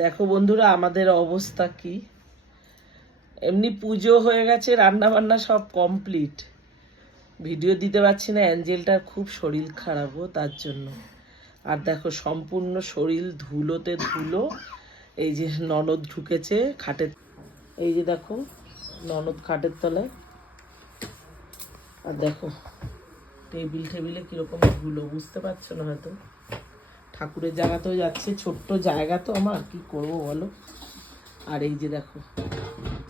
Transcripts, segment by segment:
দেখো বন্ধুরা আমাদের অবস্থা কি। এমনি পুজো হয়ে গেছে, রান্না বান্না সব কমপ্লিট, ভিডিও দিতে পারছি না, অ্যাঞ্জেলটার খুব শরীর খারাপও তার জন্য। আর দেখো সম্পূর্ণ শরীর ধুলোতে ধুলো। এই যে ননদ ঢুকেছে খাটের, এই যে দেখো ননদ খাটের তলায়। আর দেখো টেবিলে কিরকম ধুলো, বুঝতে পারছো না হয়তো। ঠাকুরের জায়গাতেও যাচ্ছে, ছোট্ট জায়গা তো আমার, কি করবো বলো। আর এই যে দেখো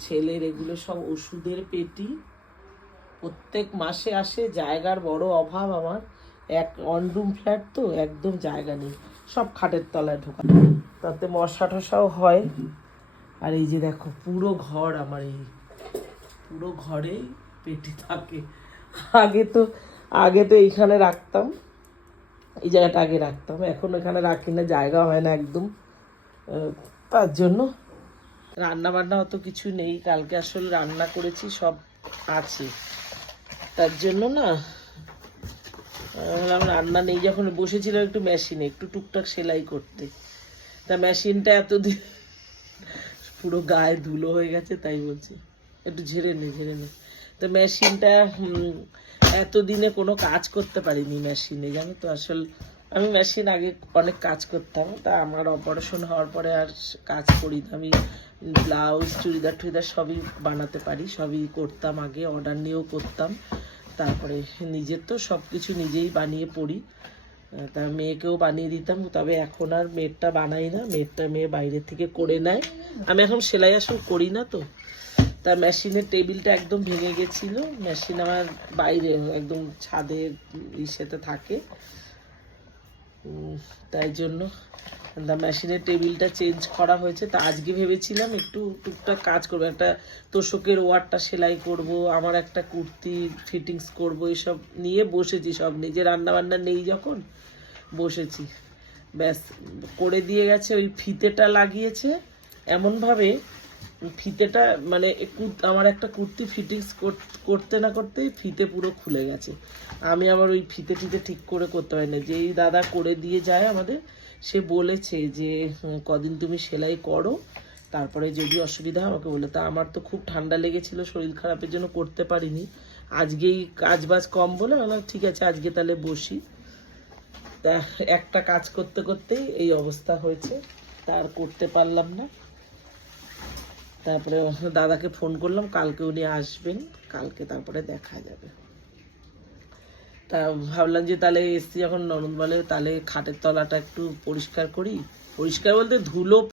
ছেলের এগুলো সব ওষুধের পেটি, প্রত্যেক মাসে আসে, জায়গার বড় অভাব আমার। এক ওয়ানরুম ফ্ল্যাট তো, একদম জায়গা নেই, সব খাটের তলায় ঢোকা, তাতে মশা টশাও হয়। আর এই যে দেখো পুরো ঘর আমার, এই পুরো ঘরে পেটি থাকে। আগে তো এইখানে রাখতাম, এই জায়গাটা আগে রাখতাম, এখন এখানে রাখি না, জায়গা হয় না একদম। তার জন্য রান্না বান্না অত কিছু নেই, কালকে আসলে রান্না করেছি সব আছে, তার জন্য না রান্না নেই। যখন বসেছিলাম একটু মেশিনে একটু টুকটাক সেলাই করতে, তা মেশিনটা এতদিন পুরো গায়ে ধুলো হয়ে গেছে, তাই বলছি একটু ঝেড়ে নে। তো মেশিনটা এতদিনে কোনো কাজ করতে পারিনি মেশিনে, জানো তো। আসলে আমি মেশিন আগে অনেক কাজ করতাম, তা আমার অপারেশন হওয়ার পরে আর কাজ করি না। আমি ব্লাউজ চুড়িদার টুড়িদার সবই বানাতে পারি, সবই করতাম আগে, অর্ডার নিয়েও করতাম। তারপরে নিজের তো সব কিছু নিজেই বানিয়ে পড়ি, তা মেয়েকেও বানিয়ে দিতাম। তবে এখন আর মেয়েরটা বানাই না, মেয়ে বাইরে থেকে করে নেয়। আমি এখন সেলাই আসল করি না তো। তা মেশিনের টেবিলটা একদম ভেঙে গেছিল, মেশিন আমার বাইরে একদম ছাদের ইসেতে থাকে, তাই জন্য মেশিনের টেবিলটা চেঞ্জ করা হয়েছে। তা আজকে ভেবেছিলাম একটু টুকটাক কাজ করবো, একটা তোষকের ওয়ারটা সেলাই করব, আমার একটা কুর্তি ফিটিংস করব, এসব নিয়ে বসেছি। সব নিজে রান্না বান্না নেই যখন বসেছি, ব্যাস করে দিয়ে গেছে। ওই ফিতেটা লাগিয়েছে এমনভাবে, ফিতেটা মানে আমার একটা কুর্তি ফিটিংস করতে না করতেই ফিতে পুরো খুলে গেছে। আমি আবার ওই ফিতে ঠিক করে করতে পারি না। যেই দাদা করে দিয়ে যায় আমাদের, সে বলেছে যে কদিন তুমি সেলাই করো, তারপরে যদি অসুবিধা হয় আমাকে বলে। তা আমার তো খুব ঠান্ডা লেগেছিল, শরীর খারাপের জন্য করতে পারিনি। আজকেই কাজ বাজ কম বলে বললাম ঠিক আছে আজকে তাহলে বসি। তা একটা কাজ করতে করতেই এই অবস্থা হয়েছে, তার করতে পারলাম না। তারপরে দাদাকে ফোন করলাম, কালকে উনি আসবেন, কালকে তারপরে দেখা যাবে। তা ভাবলাম যে তাহলে এসছি যখন, ননদ বলে তাহলে খাটের তলাটা একটু পরিষ্কার করি। পরিষ্কার বলতে ধুলো